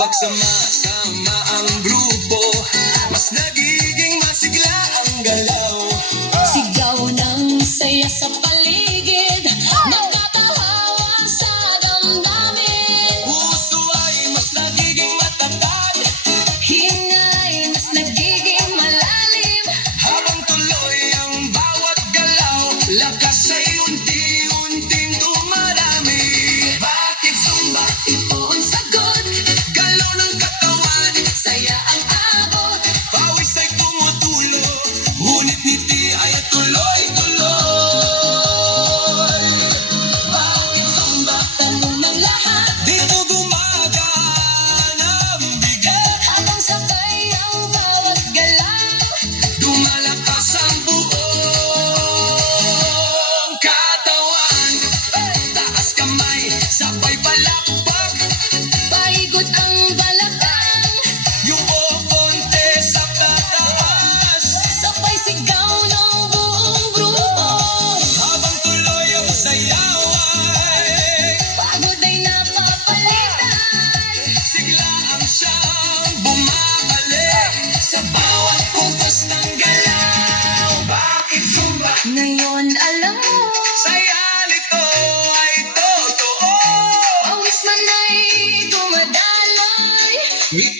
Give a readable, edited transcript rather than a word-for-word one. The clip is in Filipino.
Kapag sama-sama ang grupo, mas nagiging masigla ang galaw. Sigaw ng saya sa paligid, nagtatawa sa damdamin. Puso ay mas nagiging matatag, Hingay mas nagiging malalim. habang tuloy ang bawat galaw, lakas ay unti-unting dumarami. Bakit sumba? Ito ang sagot, Galaw ng katawan, saya ang abot. pawis ay tumutulo, ngunit ngiti ay tuloy-tuloy. Bakit sumba? Tanong ng lahat, Dito gumagaan ang bigat, habang sabay ang bawat galaw. lumalakas ang buong katawan. Taas kamay, sabay palakpak, Paikot ang balakang, yung buong konti sa pataas. sabay sigaw ng buong grupo. Habang tuloy ang sayaw ay Pagod ay napapalitan, sigla ang siyang bumabalik sa bawat puntos ng galaw. Bakit sumba? ngayon alam mo. Saya nito ay totoo. Pawis man ay dumadaloy, Ngiti